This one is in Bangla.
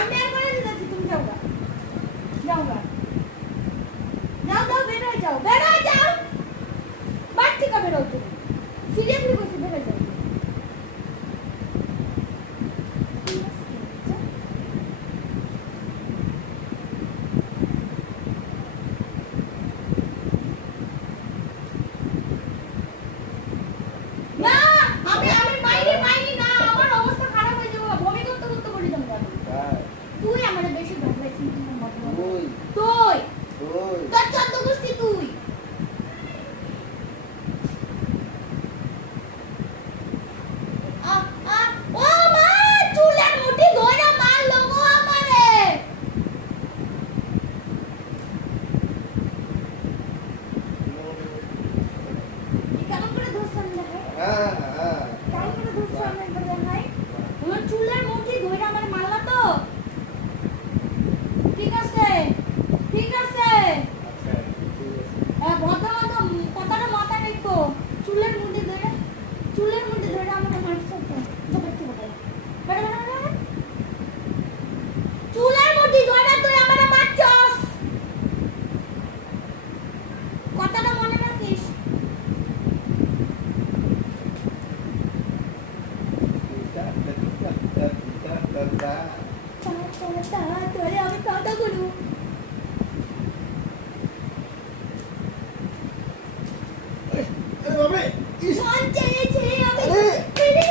আমি আর করে দিতেছি, তুমি যাও গা, যাও গা, যাও যাও, বের হয়ে যাও, বের হয়ে যাও, বাড়ি থেকে বের হও তুমি, সিরিয়াসলি বলছি, বের হয়ে যাও। না, আমি মাইনি না, আমার অবস্থা খারাপ হয়ে যাবে, বমি করতে করতে বলে যাবো। তুই আমার বেশি ভাবলাইছিস, তুই তোর চন্দ্র গোষ্ঠী তুই। ও মা, চুলের মুঠি ধরে মারলো গো আমারে। কেমন করে ধরছেন দেখাই, কেমন করে ধরছেন একবার দেখাই। আমার চুলের মুঠি ধরে আমারে মারলা তো, ঠিক আছে ঠিক আছে, কথাটা মাথায় রেখো। চুলের মুঠি ধরে আমাকে মারছো তো, চুলের মুঠি ধরে তুই আমারে মারছস, কথাটা মনে রাখিস। তোরে আমি কথা বলবো। মন চেয়েছে আমি ফিরে